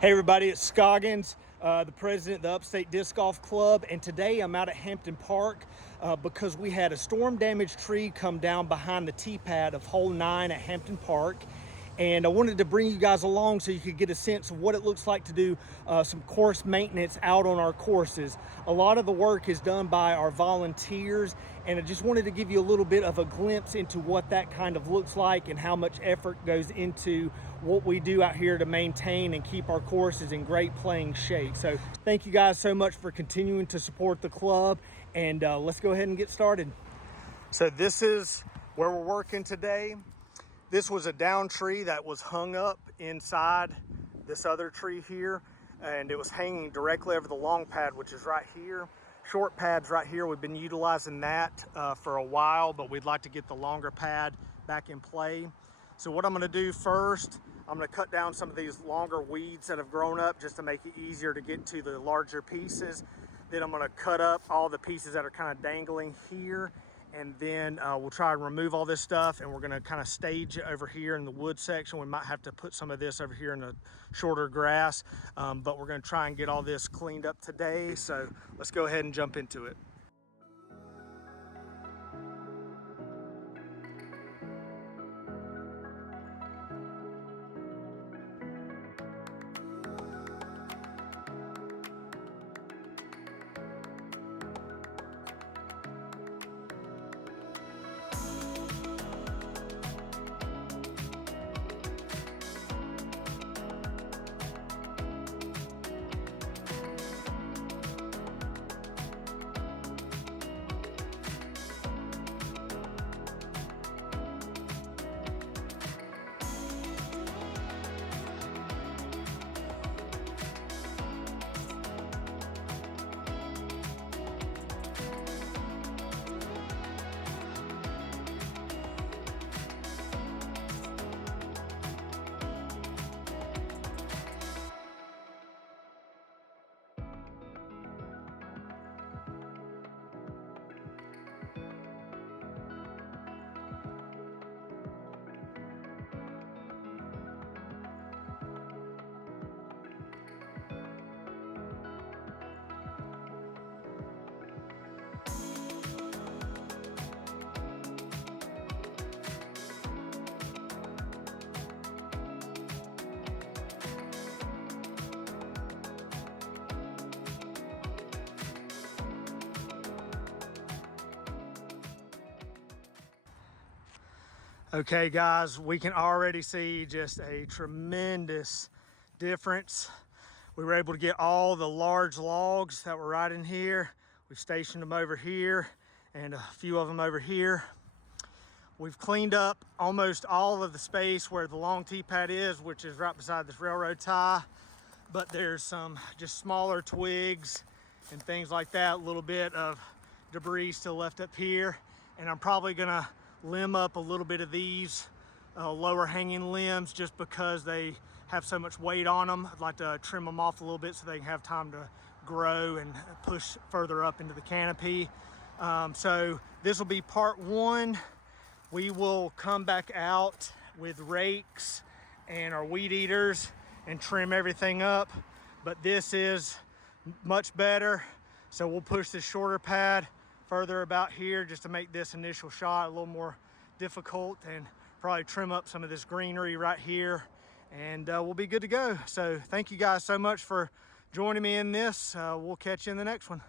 Hey everybody, it's Scoggins, the president of the Upstate Disc Golf Club, and today I'm out at Hampton Park because we had a storm damaged tree come down behind the tee pad of hole 9 at Hampton Park. And I wanted to bring you guys along so you could get a sense of what it looks like to do some course maintenance out on our courses. A lot of the work is done by our volunteers, and I just wanted to give you a little bit of a glimpse into what that kind of looks like and how much effort goes into what we do out here to maintain and keep our courses in great playing shape. So thank you guys so much for continuing to support the club, and let's go ahead and get started. So this is where we're working today. This was a down tree that was hung up inside this other tree here, and it was hanging directly over the long pad, which is right here. Short pad's right here. We've been utilizing that for a while, but we'd like to get the longer pad back in play. So what I'm gonna do first, I'm gonna cut down some of these longer weeds that have grown up just to make it easier to get to the larger pieces. Then I'm gonna cut up all the pieces that are kind of dangling here, and then we'll try and remove all this stuff, and we're gonna kind of stage it over here in the wood section. We might have to put some of this over here in the shorter grass, but we're gonna try and get all this cleaned up today. So let's go ahead and jump into it. Okay guys, we can already see just a tremendous difference. We were able to get all the large logs that were right in here. We've stationed them over here and a few of them over here. We've cleaned up almost all of the space where the long tee pad is, which is right beside this railroad tie, but there's some just smaller twigs and things like that, a little bit of debris still left up here, and I'm probably gonna limb up a little bit of these lower hanging limbs just because they have so much weight on them. I'd like to trim them off a little bit so they can have time to grow and push further up into the canopy. So this will be part one. We will come back out with rakes and our weed eaters and trim everything up, but this is much better. So we'll push this shorter pad further about here just to make this initial shot a little more difficult, and probably trim up some of this greenery right here, and we'll be good to go. So thank you guys so much for joining me in this. We'll catch you in the next one.